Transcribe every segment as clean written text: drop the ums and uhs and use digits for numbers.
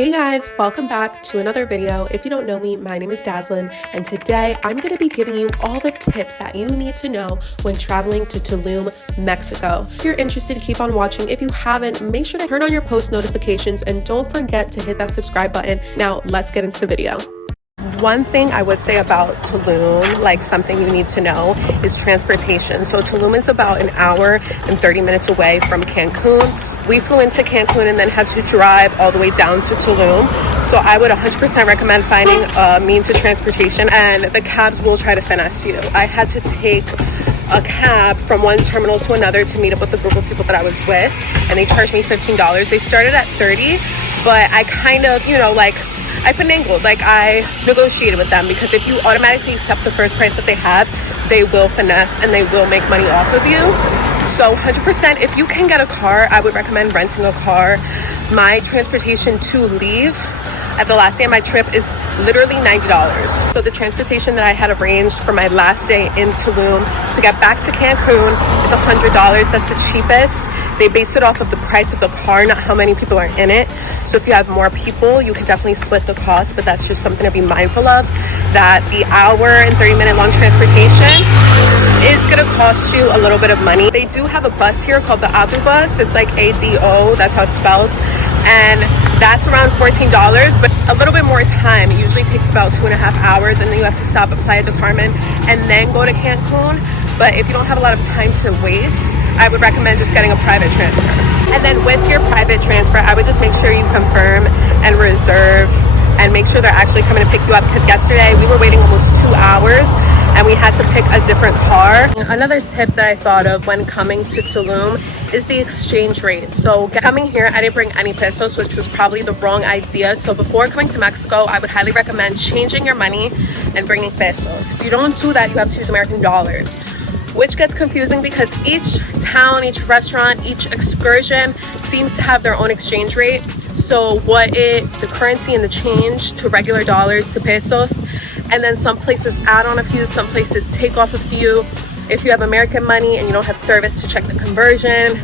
Hey guys, welcome back to another video. If you don't know me, my name is Dazzlin, and today I'm going to be giving you all the tips that you need to know when traveling to Tulum, Mexico. If you're interested, keep on watching. If you haven't, make sure to turn on your post notifications and don't forget to hit that subscribe button. Now, let's get into the video. One thing I would say about Tulum, like something you need to know, is transportation. So Tulum is about an hour and 30 minutes away from Cancun. We flew into Cancun and then had to drive all the way down to Tulum. So I would 100% recommend finding a means of transportation, and the cabs will try to finesse you. I had to take a cab from one terminal to another to meet up with the group of people that I was with, and they charged me $15. They started at $30, but I kind of, I finagled, I negotiated with them, because if you automatically accept the first price that they have, they will finesse and they will make money off of you. So 100%, if you can get a car, I would recommend renting a car. My transportation to leave at the last day of my trip is literally $90. So the transportation that I had arranged for my last day in Tulum to get back to Cancun is $100. That's the cheapest. They base it off of the price of the car, not how many people are in it. So if you have more people, you can definitely split the cost, but that's just something to be mindful of, that the hour and 30-minute long transportation is gonna cost you a little bit of money. They do have a bus here called the Ado bus. It's like ADO, that's how it spells. And that's around $14, but a little bit more time. It usually takes about 2.5 hours, and then you have to stop at Playa del Carmen and then go to Cancun. But if you don't have a lot of time to waste, I would recommend just getting a private transfer. And then with your private transfer, I would just make sure you confirm and reserve and make sure they're actually coming to pick you up, because yesterday we were waiting almost 2 hours and we had to pick a different car. Another tip that I thought of when coming to Tulum is the exchange rate. So coming here, I didn't bring any pesos, which was probably the wrong idea. So before coming to Mexico, I would highly recommend changing your money and bringing pesos. If you don't do that, you have to use American dollars, which gets confusing because each town, each restaurant, each excursion seems to have their own exchange rate. So the currency and the change to regular dollars to pesos, and then some places add on a few, some places take off a few. If you have American money and you don't have service to check the conversion,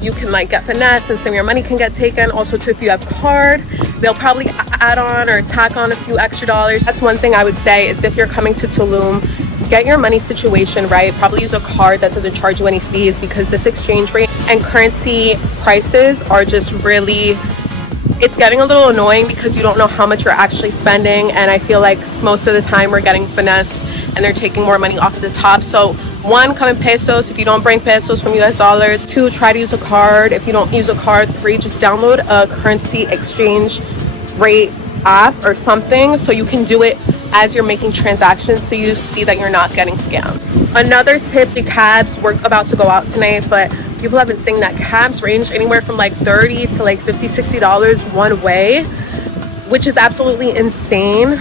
you can get finesse and some of your money can get taken. Also too, if you have card, they'll probably add on or tack on a few extra dollars. That's one thing I would say, is if you're coming to Tulum, get your money situation right. Probably use a card that doesn't charge you any fees, because this exchange rate and currency prices are just really, it's getting a little annoying because you don't know how much you're actually spending. And I feel like most of the time we're getting finessed and they're taking more money off of the top. So one, come in pesos if you don't bring pesos from US dollars. Two, try to use a card. If you don't use a card, three, just download a currency exchange rate app or something so you can do it as you're making transactions, so you see that you're not getting scammed. Another tip, the cabs, we're about to go out tonight, but people have been saying that cabs range anywhere from $30 to $50-$60 one way, which is absolutely insane.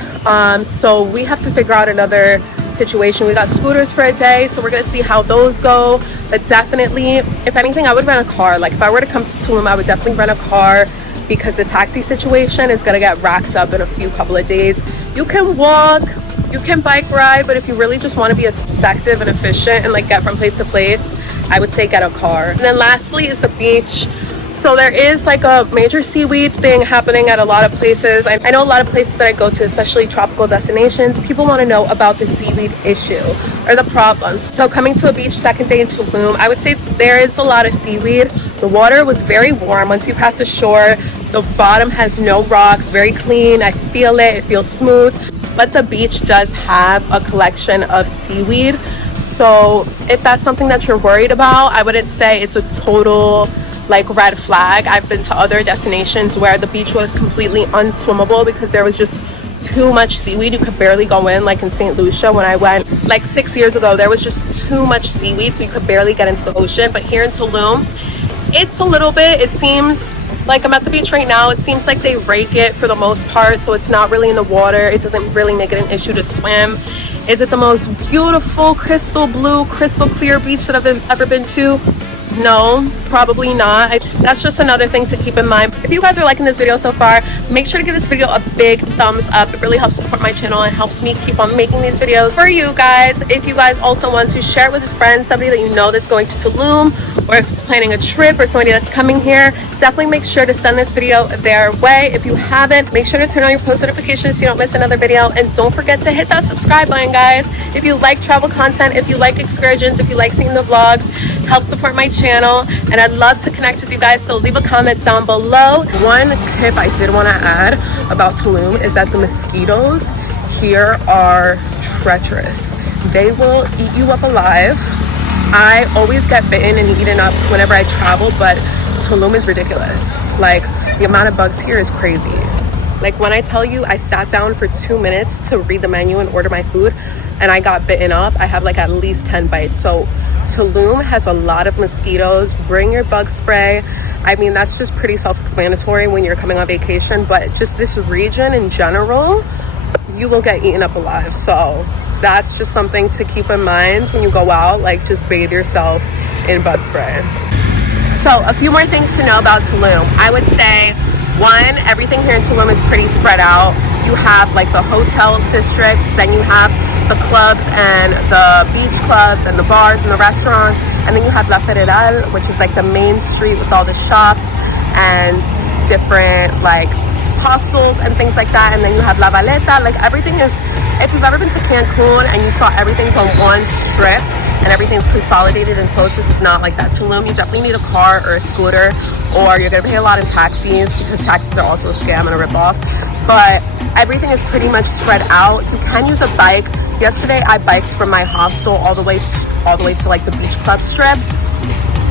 So we have to figure out another situation. We got scooters for a day, so we're gonna see how those go. But definitely, if anything, I would rent a car. If I were to come to Tulum, I would definitely rent a car, because the taxi situation is gonna get racked up in a couple of days. You can walk, you can bike ride, but if you really just want to be effective and efficient and get from place to place, I would say get a car. And then lastly is the beach. So there is a major seaweed thing happening at a lot of places. I know a lot of places that I go to, especially tropical destinations, people want to know about the seaweed issue or the problems. So coming to a beach second day in Tulum, I would say there is a lot of seaweed. The water was very warm. Once you pass the shore, the bottom has no rocks, very clean. I feel it, it feels smooth. But the beach does have a collection of seaweed. So if that's something that you're worried about, I wouldn't say it's a total red flag. I've been to other destinations where the beach was completely unswimmable because there was just too much seaweed. You could barely go in, in St. Lucia when I went 6 years ago. There was just too much seaweed, so you could barely get into the ocean. But here in Tulum, it's a little bit, it seems like I'm at the beach right now, it seems like they rake it for the most part, so it's not really in the water. It doesn't really make it an issue to swim. Is it the most beautiful crystal blue, crystal clear beach that I've ever been to? No, probably not. That's just another thing to keep in mind. If you guys are liking this video so far, make sure to give this video a big thumbs up. It really helps support my channel and helps me keep on making these videos for you guys. If you guys also want to share it with a friend, somebody that you know that's going to Tulum, or if it's planning a trip, or somebody that's coming here, definitely make sure to send this video their way. If you haven't, make sure to turn on your post notifications so you don't miss another video, and don't forget to hit that subscribe button, guys. If you like travel content, if you like excursions, if you like seeing the vlogs, help support my channel, and I'd love to connect with you guys, so leave a comment down below. One tip I did want to add about Tulum is that the mosquitoes here are treacherous. They will eat you up alive. I always get bitten and eaten up whenever I travel, but Tulum is ridiculous. Like, the amount of bugs here is crazy. Like, when I tell you I sat down for 2 minutes to read the menu and order my food, and I got bitten up, I have like at least 10 bites. So Tulum has a lot of mosquitoes. Bring your bug spray. I mean, that's just pretty self-explanatory when you're coming on vacation, but just this region in general, you will get eaten up alive. So that's just something to keep in mind when you go out. Like, just bathe yourself in bug spray. So a few more things to know about Tulum. I would say, one, everything here in Tulum is pretty spread out. You have like the hotel districts, then you have the clubs and the beach clubs and the bars and the restaurants, and then you have La Federal, which is like the main street with all the shops and different like hostels and things like that. And then you have La Valeta. Like, everything is, if you've ever been to Cancun and you saw everything's on one strip and everything's consolidated and close, this is not like that. Tulum, you definitely need a car or a scooter, or you're gonna pay a lot in taxis, because taxis are also a scam and a ripoff. But everything is pretty much spread out. You can use a bike. Yesterday I biked from my hostel all the way to like the beach club strip,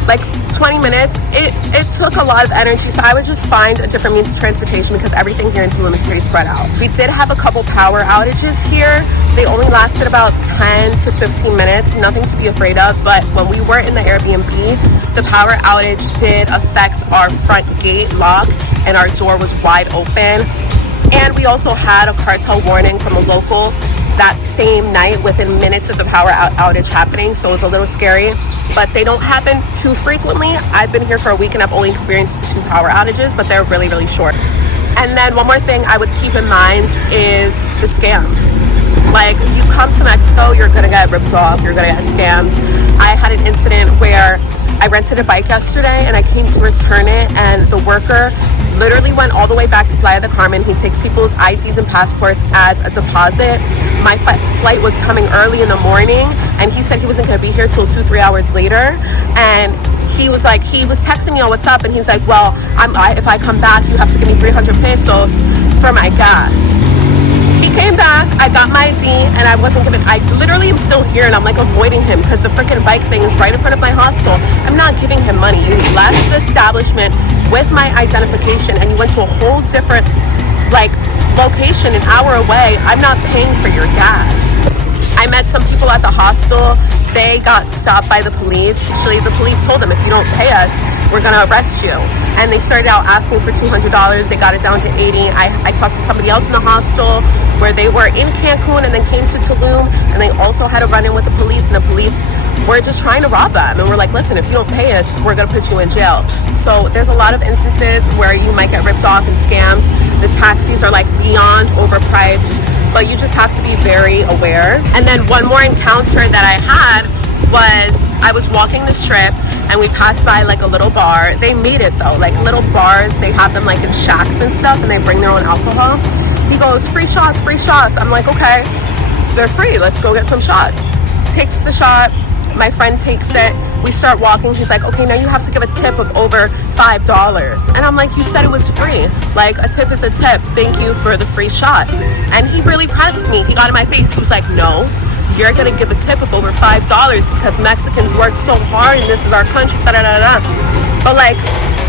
like 20 minutes. It took a lot of energy, so I would just find a different means of transportation, because everything here in Tulum is pretty spread out. We did have a couple power outages here. They only lasted about 10 to 15 minutes, nothing to be afraid of. But when we were in the Airbnb, the power outage did affect our front gate lock, and our door was wide open. And we also had a cartel warning from a local that same night, within minutes of the power outage happening. So it was a little scary, but they don't happen too frequently. I've been here for a week and I've only experienced 2 power outages, but they're really, really short. And then one more thing I would keep in mind is the scams. Like, you come to Mexico, you're gonna get ripped off, you're gonna get scammed. I had an incident where I rented a bike yesterday and I came to return it, and the worker literally went all the way back to Playa del Carmen. He takes people's IDs and passports as a deposit. My flight was coming early in the morning, and he said he wasn't gonna be here till 2-3 hours later. And he was texting me on WhatsApp, and he's like, well, if I come back, you have to give me 300 pesos for my gas. He came back, I got my ID, and I literally am still here, and I'm like avoiding him because the freaking bike thing is right in front of my hostel. I'm not giving him money. You left the establishment with my identification, and you went to a whole different like location an hour away. I'm not paying for your gas. I met some people at the hostel. They got stopped by the police. Actually, the police told them, if you don't pay us, we're gonna arrest you. And they started out asking for $200. They got it down to 80. I talked to somebody else in the hostel where they were in Cancun and then came to Tulum, and they also had a run-in with the police, and the police were just trying to rob them. And we're like, listen, if you don't pay us, we're gonna put you in jail. So there's a lot of instances where you might get ripped off and scams. The taxis are like beyond overpriced, but you just have to be very aware. And then one more encounter that I had was, I was walking the strip and we passed by like a little bar. They made it though, like little bars, they have them like in shacks and stuff, and they bring their own alcohol. He goes, free shots, free shots. I'm like, okay, they're free, let's go get some shots. Takes the shot, my friend takes it, we start walking. He's like, okay, now you have to give a tip of over $5. And I'm like, you said it was free. Like, a tip is a tip. Thank you for the free shot. And he really pressed me. He got in my face. He was like, no, you're gonna give a tip of over $5 because Mexicans work so hard and this is our country, da-da-da-da. But like,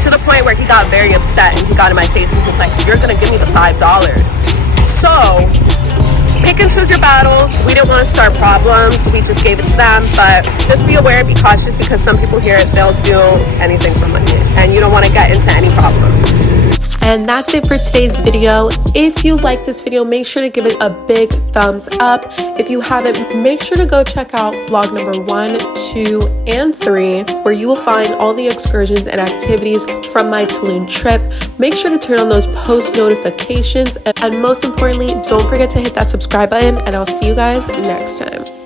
to the point where he got very upset and he got in my face and he was like, you're gonna give me the $5. So pick and choose your battles. We didn't want to start problems, we just gave it to them. But just be aware, be cautious, because some people here, they'll do anything for money and you don't want to get into any problems. And that's it for today's video. If you like this video, make sure to give it a big thumbs up. If you haven't, make sure to go check out vlog number 1, 2, and 3, where you will find all the excursions and activities from my Tulum trip. Make sure to turn on those post notifications, and most importantly, don't forget to hit that subscribe button, and I'll see you guys next time.